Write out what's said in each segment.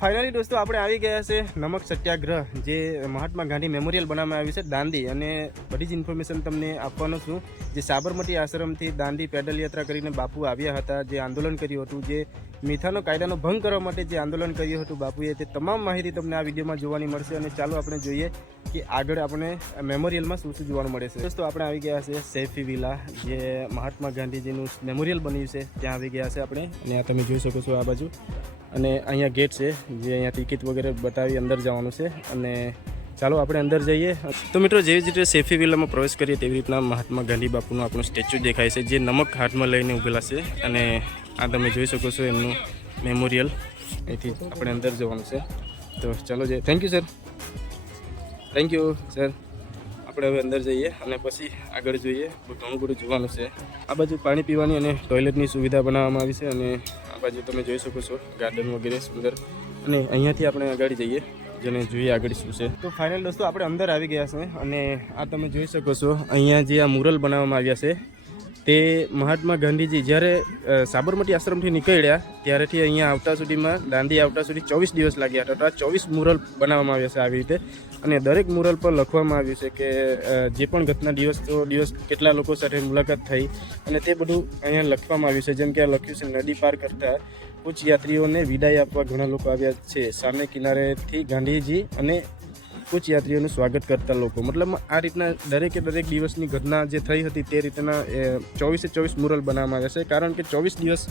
Finally દોસ્તો આપણે આવી ગયા છે નમક સત્યાગ્રહ, જે મહાત્મા ગાંધી મેમોરિયલ બનાવવામાં આવ્યું છે દાંડી. અને બધી જ ઇન્ફોર્મેશન તમને આપવાનો છું. જે સાબરમતી આશ્રમથી દાંડી પેડલ યાત્રા કરીને બાપુ આવ્યા હતા, જે આંદોલન કર્યું હતું, જે મીઠાનો કાયદાનો ભંગ કરવા માટે જે આંદોલન કર્યું હતું બાપુએ, તે તમામ માહિતી તમને આ વિડીયોમાં જોવાની મળશે. અને ચાલો આપણે જોઈએ કે આગળ આપણે મેમોરિયલમાં શું શું જોવાનું મળે છે. દોસ્તો આપણે આવી ગયા છે સૈફી વિલા જે મહાત્મા ગાંધીજીનું મેમોરિયલ બન્યું છે. ત્યાં આવી ગયા છે આપણે. અને આ તમે જોઈ શકો છો આ બાજુ. અને અહીંયા ગેટ છે, જે અહીંયા ટિકિટ વગેરે બતાવી અંદર જવાનું છે. અને ચાલો આપણે અંદર જઈએ. તો મિત્રો, જેવી રીતે સેફી વિલામાં પ્રવેશ કરીએ તેવી રીતના મહાત્મા ગાંધી બાપુનું આપણું સ્ટેચ્યુ દેખાય છે, જે નમક હાથમાં લઈને ઊભેલા છે. અને આ તમે જોઈ શકો છો એમનું મેમોરિયલ. અહીંથી આપણે અંદર જવાનું છે. તો ચાલો જઈએ. Thank you sir thank you sir આપણે હવે અંદર જઈએ અને પછી આગળ જોઈએ. ઘણું બધું જોવાનું છે. આ બાજુ પાણી પીવાની અને ટોયલેટની સુવિધા બનાવવામાં આવી છે અને આ બાજુ તમે જોઈ શકો છો ગાર્ડન વગેરે સુંદર. અને અહીંયાથી આપણે આગળ જઈએ, જેને જોઈએ આગળ શું છે. તો ફાઇનલ દોસ્તો, આપણે અંદર આવી ગયા છે અને આ તમે જોઈ શકો છો, અહીંયા જે આ મુરલ બનાવવામાં આવ્યા છે તે મહાત્મા ગાંધીજી જ્યારે સાબરમતી આશ્રમથી નીકળ્યા, ત્યારેથી અહીંયા આવતા સુધીમાં દાંડી આવતા સુધી ચોવીસ દિવસ લાગ્યા હતા. ચોવીસ મુરલ બનાવવામાં આવ્યા છે આવી રીતે. અને દરેક મુરલ પર લખવામાં આવ્યું છે કે જે પણ ઘટના દિવસ, તો દિવસ કેટલા લોકો સાથે મુલાકાત થઈ અને તે બધું અહીંયા લખવામાં આવ્યું છે. જેમ કે આ લખ્યું છે, નદી પાર કરતા ઉચ્ચ યાત્રીઓને વિદાય આપવા ઘણા લોકો આવ્યા છે. સામે કિનારેથી ગાંધીજી અને ઉચ્ચ યાત્રીઓનું સ્વાગત કરતા લોકો. મતલબ આ રીતના દરેકે દરેક દિવસની ઘટના જે થઈ હતી તે રીતના ચોવીસે ચોવીસ મુરલ બનાવવામાં આવ્યા છે. કારણ કે ચોવીસ દિવસ,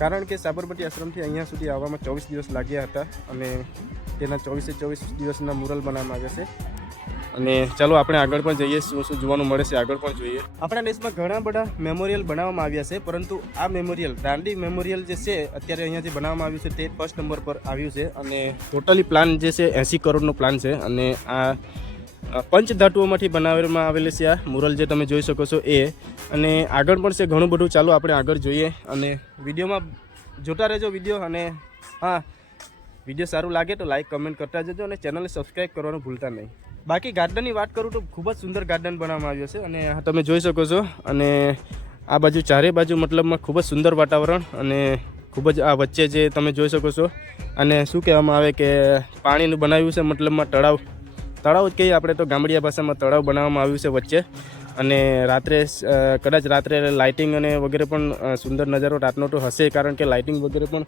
કારણ કે સાબરમતી આશ્રમથી અહીંયા સુધી આવવામાં ચોવીસ દિવસ લાગ્યા હતા અને તેના ચોવીસે ચોવીસ દિવસના મુરલ બનાવવામાં આવ્યા છે. અને ચાલો આપણે આગળ પણ જઈએ, શું શું જોવાનું મળે છે, આગળ પણ જોઈએ. આપણા દેશમાં ઘણા બધા મેમોરિયલ બનાવવામાં આવ્યા છે, પરંતુ આ મેમોરિયલ દાંડી મેમોરિયલ જે છે, અત્યારે અહીંયા જે બનાવવામાં આવ્યું છે, તે ફર્સ્ટ નંબર પર આવ્યું છે અને ટોટલી પ્લાન જે છે એંસી કરોડનો પ્લાન છે અને આ પંચધાતુઓમાંથી પંચ ધાતુઓમાંથી બનાવવામાં આવેલી છે આ મુરલ જે તમે જોઈ શકો છો એ. અને આગળ પણ છે ઘણું બધું. ચાલો આપણે આગળ જોઈએ અને વિડીયોમાં જોતા રહેજો વીડિયો અને હા, વીડિયો સારું લાગે તો લાઈક કમેન્ટ કરતા જજો અને ચેનલને સબસ્ક્રાઈબ કરવાનું ભૂલતા નહીં. બાકી ગાર્ડનની વાત કરું તો ખૂબ જ સુંદર ગાર્ડન બનાવવામાં આવ્યું છે અને તમે જોઈ શકો છો અને આ બાજુ ચારે બાજુ મતલબમાં ખૂબ જ સુંદર વાતાવરણ અને ખૂબ જ આ વચ્ચે જે તમે જોઈ શકો છો અને શું કહેવામાં આવે કે પાણીનું બનાવ્યું છે મતલબમાં તળાવ. તળાવ જ કહીએ આપણે તો ગામડિયા ભાષામાં તળાવ બનાવવામાં આવ્યું છે વચ્ચે અને રાત્રે કદાચ રાત્રે લાઇટિંગ અને વગેરે પણ સુંદર નજારો રાતનો તો હશે કારણ કે લાઇટિંગ વગેરે પણ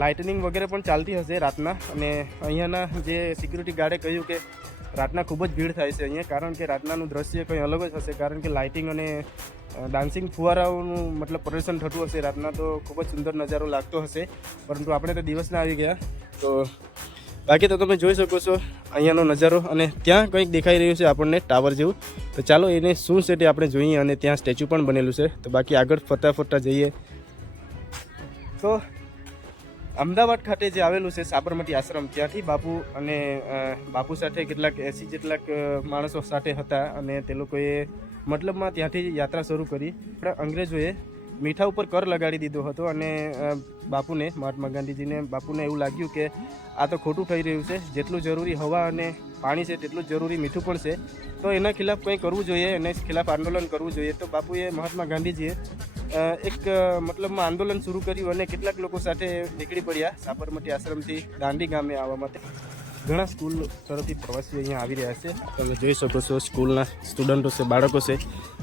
લાઇટનિંગ વગેરે પણ ચાલતી હશે રાતના. અને અહીંયાના જે સિક્યુરિટી ગાર્ડે કહ્યું કે રાતના ખૂબ જ ભીડ થાય છે અહીંયા, કારણ કે રાતનાનું દ્રશ્ય કંઈ અલગ જ હશે, કારણ કે લાઇટિંગ અને ડાન્સિંગ ફુવારાઓનું મતલબ પ્રદર્શન થતું હશે રાતના તો ખૂબ જ સુંદર નજારો લાગતો હશે. પરંતુ આપણે તો દિવસના આવી ગયા. તો બાકી તો તમે જોઈ શકો છો અહીંયાનો નજારો અને ત્યાં કંઈક દેખાઈ રહ્યું છે આપણને ટાવર જેવું. તો ચાલો એને શું છે તે આપણે જોઈએ અને ત્યાં સ્ટેચ્યુ પણ બનેલું છે. તો બાકી આગળ ફરતા ફરતા જઈએ. તો અમદાવાદ ખાતે જે આવેલું છે સાબરમતી આશ્રમ, ત્યાંથી બાપુ અને બાપુ સાથે કેટલાક, એસી જેટલાક માણસો સાથે હતા અને તે લોકોએ મતલબમાં ત્યાંથી યાત્રા શરૂ કરી. પણ અંગ્રેજોએ મીઠા ઉપર કર લગાડી દીધો હતો અને બાપુને, મહાત્મા ગાંધીજીને, બાપુને એવું લાગ્યું કે આ તો ખોટું થઈ રહ્યું છે, જેટલું જરૂરી હવા અને પાણી છે, તેટલું જરૂરી મીઠું પણ છે. તો એના ખિલાફ કંઈ કરવું જોઈએ, એને ખિલાફ આંદોલન કરવું જોઈએ. તો બાપુએ, મહાત્મા ગાંધીજીએ એક મતલબમાં આંદોલન શરૂ કર્યું અને કેટલાક લોકો સાથે નીકળી પડ્યા સાબરમતી આશ્રમથી દાંડી ગામે આવવા માટે. ઘણા સ્કૂલ તરફથી પ્રવાસીઓ અહીંયા આવી રહ્યા છે. તમે જોઈ શકો છો સ્કૂલના સ્ટુડન્ટો છે, બાળકો છે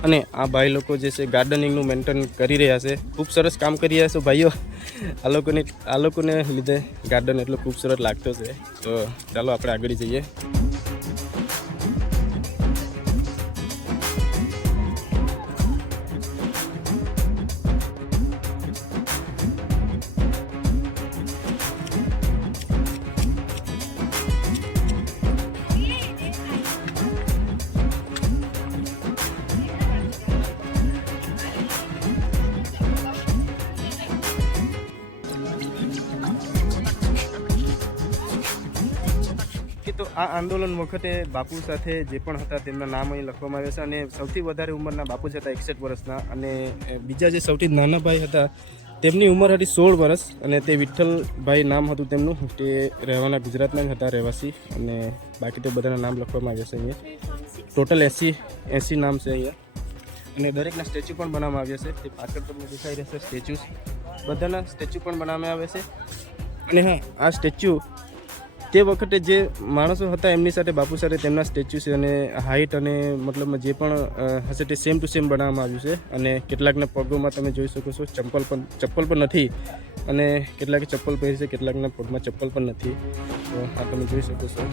અને આ ભાઈ લોકો જે છે ગાર્ડનિંગનું મેન્ટેન કરી રહ્યા છે. ખૂબ સરસ કામ કરી રહ્યા છો ભાઈઓ. આ લોકોને આ લોકોને લીધે ગાર્ડન એટલો ખૂબ લાગતો છે. તો ચાલો આપણે આગળ જઈએ. આ આંદોલન વખતે બાપુ સાથે જે પણ હતા તેમના નામ અહીં લખવામાં આવ્યા છે અને સૌથી વધારે ઉંમરના બાપુ જ હતા એકસઠ વર્ષના અને બીજા જે સૌથી નાના ભાઈ હતા તેમની ઉંમર હતી સોળ વર્ષ અને તે વિઠ્ઠલભાઈ નામ હતું તેમનું. તે રહેવાના ગુજરાતના જ હતા રહેવાસી અને બાકી તો બધાના નામ લખવામાં આવ્યા છે અહીંયા. ટોટલ એંસી એંસી નામ છે અહીંયા. અને દરેકના સ્ટેચ્યુ પણ બનાવવામાં આવ્યા છે. તે પાછળ તમને દેખાઈ રહેશે સ્ટેચ્યુસ બધાના સ્ટેચ્યુ પણ બનાવવામાં આવે છે. અને હા, આ સ્ટેચ્યુ તે વખતે જે માણસો હતા એમની સાથે બાપુ સાથે તેમના સ્ટેચ્યુ છે અને હાઇટ અને મતલબમાં જે પણ હશે તે સેમ ટુ સેમ બનાવવામાં આવ્યું છે. અને કેટલાકના પગોમાં તમે જોઈ શકો છો, ચંપલ પણ, ચપ્પલ પણ નથી. અને કેટલાકે ચપ્પલ પહેરી છે, કેટલાકના પગમાં ચપ્પલ પણ નથી. તો આ તમે જોઈ શકો છો.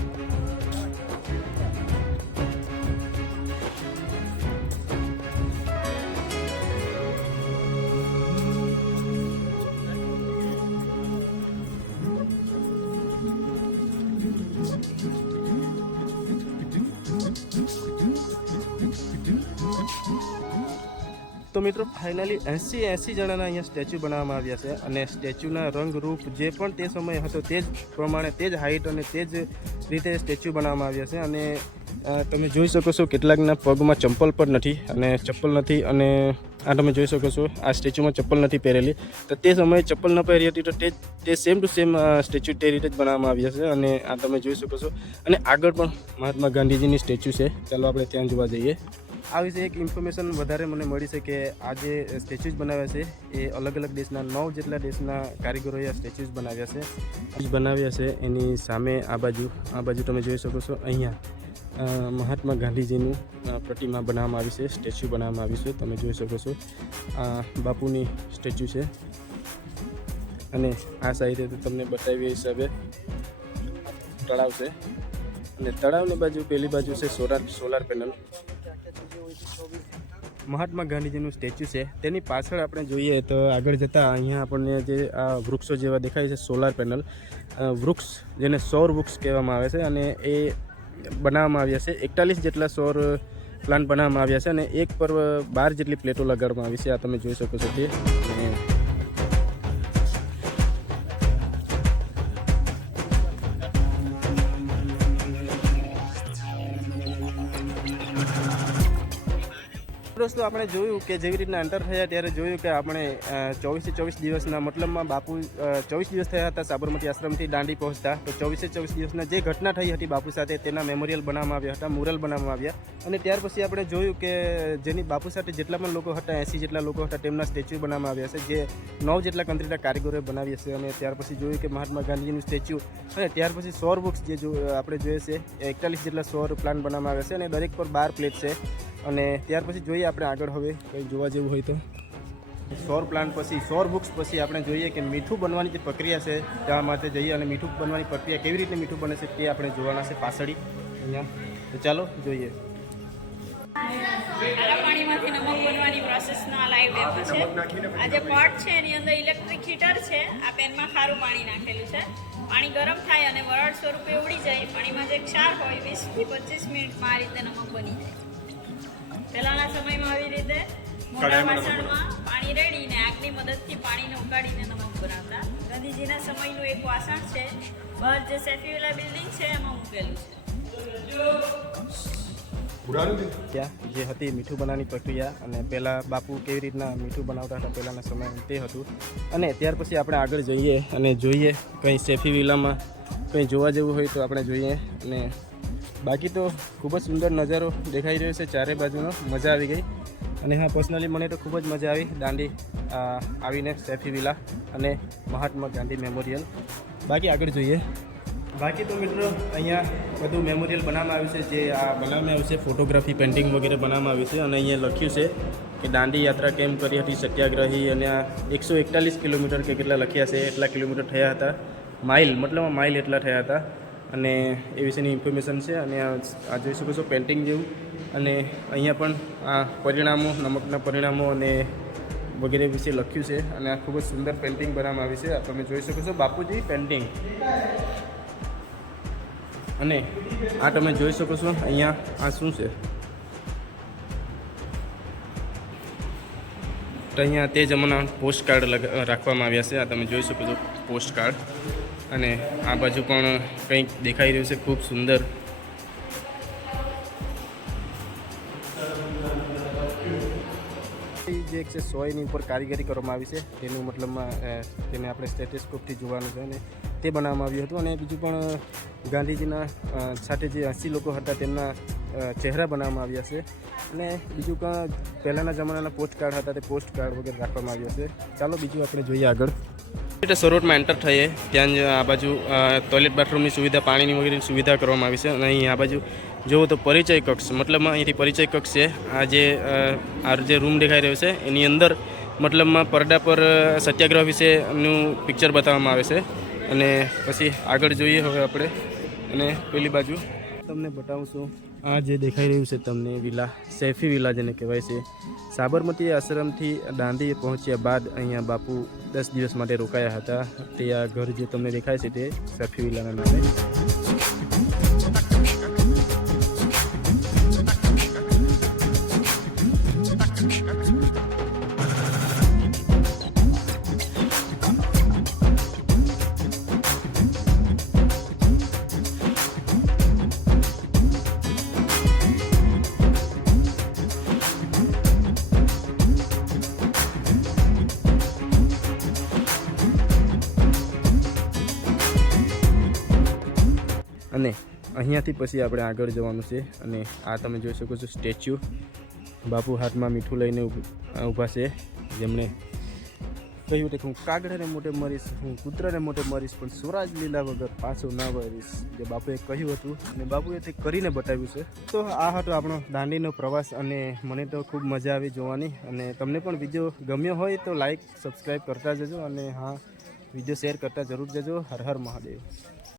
તો મિત્રો ફાઇનલી એંસી એંસી જણાના અહીંયા સ્ટેચ્યુ બનાવવામાં આવ્યા છે અને સ્ટેચ્યુના રંગ રૂપ જે પણ તે સમયે હતો તે જ પ્રમાણે, તે જ હાઇટ અને તે જ રીતે સ્ટેચ્યુ બનાવવામાં આવ્યા છે અને તમે જોઈ શકો છો કેટલાકના પગમાં ચંપલ પણ નથી અને ચપ્પલ નથી અને, આ તમે જોઈ શકો છો, આ સ્ટેચ્યુમાં ચપ્પલ નથી પહેરેલી. તો તે સમયે ચપ્પલ ન પહેરી હતી તો તે તે સેમ ટુ સેમ સ્ટેચ્યુ તે રીતે જ બનાવવામાં આવ્યા છે અને આ તમે જોઈ શકો છો. અને આગળ પણ મહાત્મા ગાંધીજીની સ્ટેચ્યુ છે. ચાલો આપણે ત્યાં જોવા જઈએ. આ વિશે એક ઇન્ફોર્મેશન વધારે મને મળી છે કે આ જે સ્ટેચ્યુઝ બનાવ્યા છે, એ અલગ અલગ દેશના નવ જેટલા દેશના કારીગરોએ આ સ્ટેચ્યુઝ બનાવ્યા છે. બનાવ્યા છે, એની સામે આ બાજુ આ બાજુ તમે જોઈ શકો છો, અહીંયા મહાત્મા ગાંધીજીનું પ્રતિમા બનાવવામાં આવી છે, સ્ટેચ્યુ બનાવવામાં આવી છે, તમે જોઈ શકો છો. આ બાપુની સ્ટેચ્યુ છે. અને આ સાઈડે તો તમને બતાવી હિસાબે તળાવ છે. અને તળાવની બાજુ, પેલી બાજુ છે સોલાર સોલાર પેનલ. મહાત્મા ગાંધીજીનું સ્ટેચ્યુ છે. તેની પાછળ આપણે જોઈએ તો આગળ જતાં અહીંયા આપણને જે આ વૃક્ષો જેવા દેખાય છે સોલાર પેનલ વૃક્ષ જેને સૌર વૃક્ષ કહેવામાં આવે છે અને એ બનાવવામાં આવ્યા છે. એકતાલીસ જેટલા સૌર પ્લાન્ટ બનાવવામાં આવ્યા છે અને એક પર બાર જેટલી પ્લેટો લગાડવામાં આવી છે. આ તમે જોઈ શકો છો તે. દોસ્તો, આપણે જોયું કે જેવી રીતના અંતર થયા ત્યારે જોયું કે આપણે ચોવીસે ચોવીસ દિવસના મતલબમાં બાપુ ચોવીસ દિવસ થયા હતા સાબરમતી આશ્રમથી દાંડી પહોંચતા. તો ચોવીસે ચોવીસ દિવસના જે ઘટના થઈ હતી બાપુ સાથે, તેના મેમોરિયલ બનાવવામાં આવ્યા હતા મુરલ બનાવવામાં આવ્યા. અને ત્યાર પછી આપણે જોયું કે જેની, બાપુ સાથે જેટલા પણ લોકો હતા, એંસી જેટલા લોકો હતા, તેમના સ્ટેચ્યુ બનાવવામાં આવ્યા છે, જે નવ જેટલા કન્ટ્રીના કારીગરોએ બનાવ્યા છે. અને ત્યાર પછી જોયું કે મહાત્મા ગાંધીજીનું સ્ટેચ્યુ અને ત્યાર પછી સૌર જે જો આપણે જોઈએ છે, એકતાલીસ જેટલા સૌર પ્લાન બનાવવામાં આવ્યા છે અને દરેક પર બાર પ્લેટ છે. અને ત્યાર પછી જોઈએ આપણે આગળ હવે કંઈ જોવા જેવું હોય તો. સૌર પ્લાન્ટ પછી સૌર વૃક્ષ પછી આપણે જોઈએ કે મીઠું બનવાની જે પ્રક્રિયા છે ત્યાં માટે જઈએ અને મીઠું બનવાની પ્રક્રિયા કેવી રીતે મીઠું બને છે તે આપણે જોવાના છે પાછળી અહીંયા. તો ચાલો જોઈએ. ખારા પાણીમાંથી નમક બનવાની પ્રોસેસનો લાઈવ ડેમો છે. આ જે પોટ છે એની અંદર ઇલેક્ટ્રિક હીટર છે. આ પેનમાં ખારું પાણી નાખેલું છે. પાણી ગરમ થાય અને વરાળ સ્વરૂપે ઉડી જાય. પાણીમાં જે ક્ષાર હોય વીસથી પચીસ મિનિટમાં આ રીતે નમક બની જાય. પહેલાંના સમયમાં આવી રીતે મોટા વાસણમાં પાણી રેડીને આગની મદદથી પાણીને ઉકાળીને નમક બનાવતા. ગાંધીજીના સમયનું એક વાસણ છે બહાર જે સેફીવેલા બિલ્ડિંગ છે એમાં મૂકેલું છે. ત્યાં જે હતી મીઠું બનાવવાની પ્રક્રિયા અને પહેલાં બાપુ કેવી રીતના મીઠું બનાવતા હતા પહેલાંના સમયમાં તે હતું. અને ત્યાર પછી આપણે આગળ જઈએ અને જોઈએ કંઈ સેફી વિલામાં કંઈ જોવા જેવું હોય તો આપણે જોઈએ અને બાકી તો ખૂબ જ સુંદર નજારો દેખાઈ રહ્યો છે ચારે બાજુનો. મજા આવી ગઈ. અને હા પર્સનલી મને તો ખૂબ જ મજા આવી દાંડી આવીને સેફી વિલા અને મહાત્મા ગાંધી મેમોરિયલ. બાકી આગળ જોઈએ. બાકી તો મિત્રો, અહીંયા બધું મેમોરિયલ બનાવવામાં આવ્યું છે, જે આ બનાવવામાં આવ્યું છે, ફોટોગ્રાફી, પેઇન્ટિંગ વગેરે બનાવવામાં આવ્યું છે. અને અહીંયા લખ્યું છે કે દાંડી યાત્રા કેમ કરી હતી સત્યાગ્રહી અને આ એકસો એકતાલીસ કિલોમીટર કે કેટલા લખ્યા છે, એટલા કિલોમીટર થયા હતા. માઇલ, મતલબ માઇલ એટલા થયા હતા. અને એ વિશેની ઇન્ફોર્મેશન છે. અને આ જોઈ શકો છો પેઇન્ટિંગ જેવું. અને અહીંયા પણ આ પરિણામો, નમકના પરિણામો અને વગેરે વિશે લખ્યું છે. અને આ ખૂબ જ સુંદર પેઇન્ટિંગ બનાવવામાં આવી છે. તમે જોઈ શકો છો બાપુજી પેઇન્ટિંગ અને આ તમે જોઈ શકો છો અહીંયા આ શું છે? અહીંયા તે જમાના પોસ્ટ કાર્ડ રાખવામાં આવ્યા છે. આ તમે જોઈ શકો છો પોસ્ટ કાર્ડ અને આ બાજુ પણ કંઈક દેખાઈ રહ્યું છે, ખૂબ સુંદર. જે એક છે, સોયની ઉપર કારીગરી કરવામાં આવી છે, તેનું મતલબમાં તેને આપણે સ્ટેટિસ્કોપથી જોવાનું છે અને તે બનાવવામાં આવ્યું હતું. અને બીજું પણ, ગાંધીજીના સાથે જે એંસી લોકો હતા, તેમના ચહેરા બનાવવામાં આવ્યા છે. અને બીજું પણ પહેલાંના જમાનાના પોસ્ટ કાર્ડ હતા, તે પોસ્ટ કાર્ડ વગેરે રાખવામાં આવ્યા છે. ચાલો બીજું આપણે જોઈએ આગળ. એટલે સરોવરમાં એન્ટર થઈએ. ત્યાં જ આ બાજુ ટોયલેટ બાથરૂમની સુવિધા, પાણીની વગેરેની સુવિધા કરવામાં આવી છે. અને અહીં આ બાજુ જુઓ તો પરિચય કક્ષ મતલબમાં અહીંથી પરિચય કક્ષ છે. આ જે આ જે રૂમ દેખાઈ રહ્યો છે, એની અંદર મતલબમાં પડદા પર સત્યાગ્રહ વિશેનું પિક્ચર બતાવવામાં આવે છે. અને પછી આગળ જોઈએ હવે આપણે. અને પેલી બાજુ. તમને બતાવું છું. આ જે દેખાઈ રહ્યું છે તમને, વિલા, સેફી વિલા જેને કહેવાય છે, સાબરમતી આશ્રમથી દાંડી પહોંચ્યા બાદ અહીંયા બાપુ દસ દિવસ માટે રોકાયા હતા. તે આ ઘર જે તમને દેખાય છે તે સેફી વિલાના નામે. અહીંયાથી પછી આપણે આગળ જવાનું છે અને આ તમે જોઈ શકો છો સ્ટેચ્યુ. બાપુ હાથમાં મીઠું લઈને ઊભા છે. જેમણે કહ્યું કે હું કાગડાને મોટે મરીશ, હું કૂતરાને મોટે મરીશ, પણ સ્વરાજ લીલા વગર પાછો ના વરીશ. જે બાપુએ કહ્યું હતું અને બાપુએ તે કરીને બતાવ્યું છે. તો આ હતો આપણો દાંડીનો પ્રવાસ અને મને તો ખૂબ મજા આવી જોવાની. અને તમને પણ વીડિયો ગમ્યો હોય તો લાઈક, સબસ્ક્રાઈબ કરતા જજો અને હા, વીડિયો શેર કરતા જરૂર જજો. હર હર મહાદેવ.